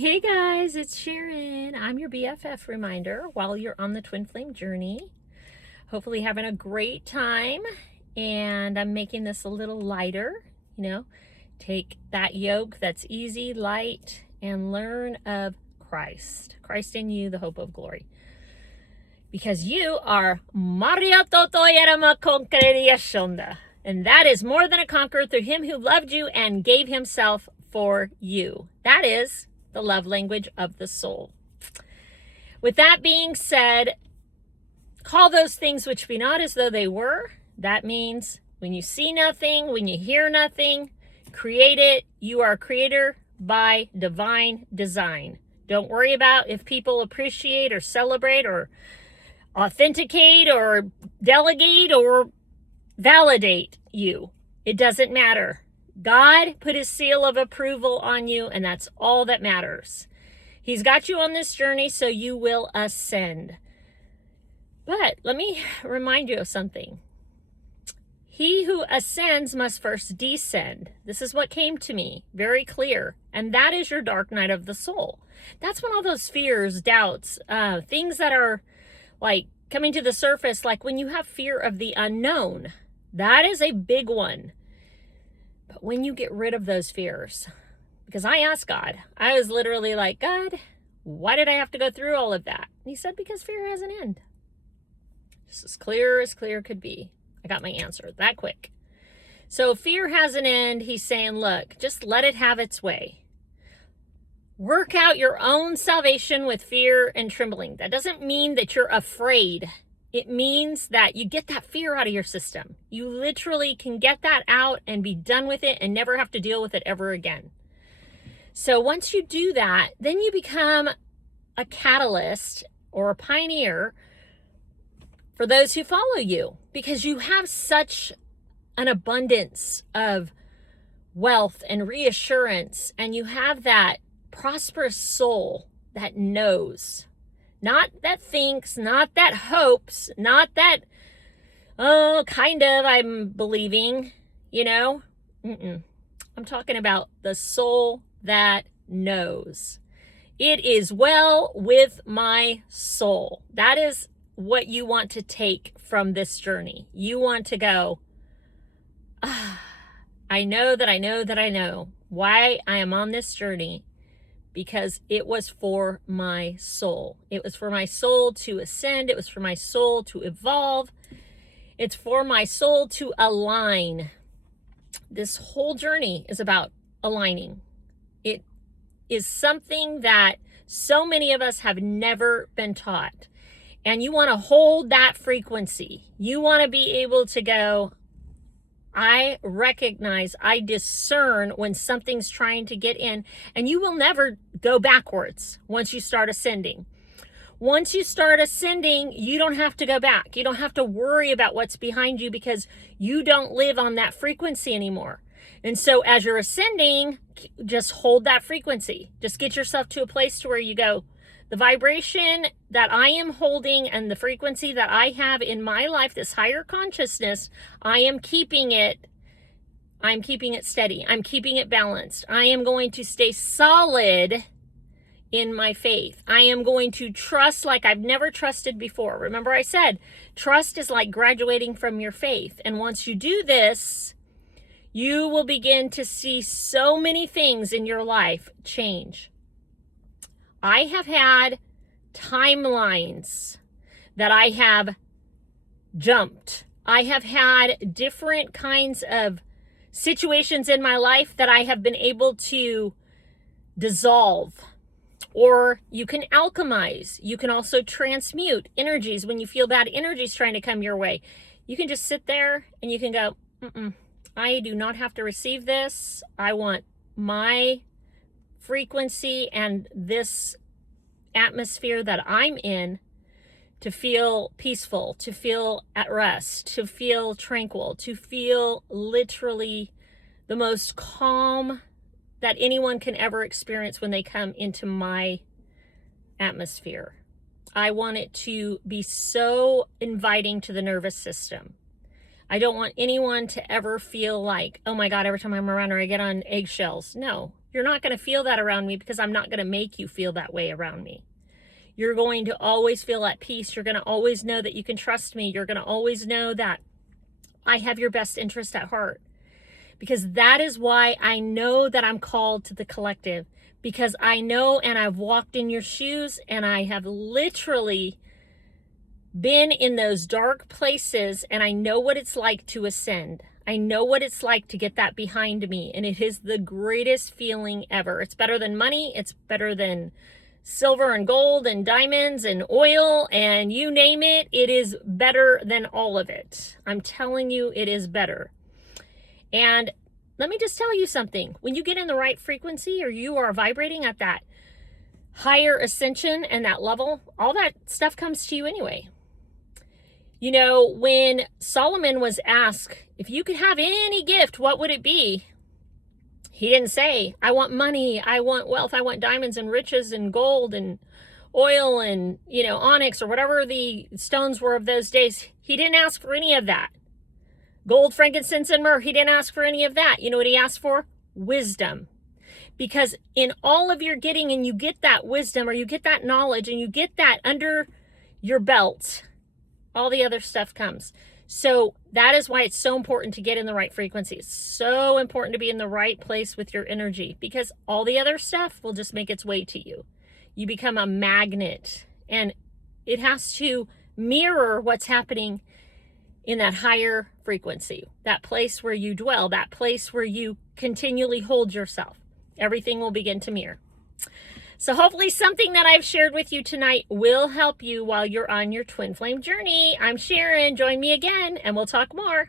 Hey guys, it's Sharon. I'm your BFF reminder while you're on the Twin Flame journey. Hopefully having a great time, and I'm making this a little lighter, take that yoke that's easy, light, and learn of Christ. Christ in you, the hope of glory. Because you are Maria Totoyarama Conquereria Shonda. And that is more than a conqueror through him who loved you and gave himself for you. That is the love language of the soul. With that being said, call those things which be not as though they were. That means when you see nothing, when you hear nothing, create it. You are a creator by divine design. Don't worry about if people appreciate or celebrate or authenticate or delegate or validate you. It doesn't matter. God put his seal of approval on you, and that's all that matters. He's got you on this journey so you will ascend. But let me remind you of something. He who ascends must first descend. This is what came to me, very clear. And that is your dark night of the soul. That's when all those fears, doubts, things that are like coming to the surface, like when you have fear of the unknown, that is a big one. But when you get rid of those fears, because I asked God, I was literally like, God, why did I have to go through all of that? And he said, because fear has an end. Just as clear could be. I got my answer that quick. So fear has an end. He's saying, look, just let it have its way. Work out your own salvation with fear and trembling. That doesn't mean that you're afraid. It means that you get that fear out of your system. You literally can get that out and be done with it and never have to deal with it ever again. So once you do that, then you become a catalyst or a pioneer for those who follow you, because you have such an abundance of wealth and reassurance, and you have that prosperous soul that knows, not that thinks, not that hopes, not that, kind of I'm believing, I'm talking about the soul that knows. It is well with my soul. That is what you want to take from this journey. You want to go, I know that I know that I know why I am on this journey, because it was for my soul. It was for my soul to ascend. It was for my soul to evolve. It's for my soul to align. This whole journey is about aligning. It is something that so many of us have never been taught. And you want to hold that frequency. You want to be able to go, I recognize, I discern when something's trying to get in, and you will never go backwards once you start ascending. Once you start ascending, you don't have to go back. You don't have to worry about what's behind you, because you don't live on that frequency anymore. And so as you're ascending, just hold that frequency. Just get yourself to a place to where you go, the vibration that I am holding and the frequency that I have in my life, this higher consciousness, I'm keeping it steady. I'm keeping it balanced. I am going to stay solid in my faith. I am going to trust like I've never trusted before. Remember I said, trust is like graduating from your faith. And once you do this, you will begin to see so many things in your life change. I have had timelines that I have jumped. I have had different kinds of situations in my life that I have been able to dissolve. Or you can alchemize. You can also transmute energies when you feel bad energies trying to come your way. You can just sit there and you can go, I do not have to receive this. I want my frequency and this atmosphere that I'm in to feel peaceful, to feel at rest, to feel tranquil, to feel literally the most calm that anyone can ever experience when they come into my atmosphere. I want it to be so inviting to the nervous system. I don't want anyone to ever feel like, oh my God, every time I'm around her, I get on eggshells. No, You're not going to feel that around me because I'm not going to make you feel that way around me. You're going to always feel at peace. You're going to always know that you can trust me. You're going to always know that I have your best interest at heart. Because that is why I know that I'm called to the collective. Because I know, and I've walked in your shoes, and I have literally been in those dark places, and I know what it's like to ascend. I know what it's like to get that behind me, and it is the greatest feeling ever. It's better than money. It's better than silver and gold and diamonds and oil and you name it. It is better than all of it. I'm telling you, it is better. And let me just tell you something. When you get in the right frequency, or you are vibrating at that higher ascension and that level, all that stuff comes to you anyway. You know, when Solomon was asked, if you could have any gift, what would it be? He didn't say, I want money, I want wealth, I want diamonds and riches and gold and oil and, onyx or whatever the stones were of those days. He didn't ask for any of that. Gold, frankincense, and myrrh, he didn't ask for any of that. You know what he asked for? Wisdom. Because in all of your getting, and you get that wisdom, or you get that knowledge, and you get that under your belt, all the other stuff comes. So that is why it's so important to get in the right frequency. It's so important to be in the right place with your energy, because all the other stuff will just make its way to you. You become a magnet, and it has to mirror what's happening in that higher frequency, that place where you dwell, that place where you continually hold yourself. Everything will begin to mirror. So hopefully something that I've shared with you tonight will help you while you're on your twin flame journey. I'm Sharon. Join me again, and we'll talk more.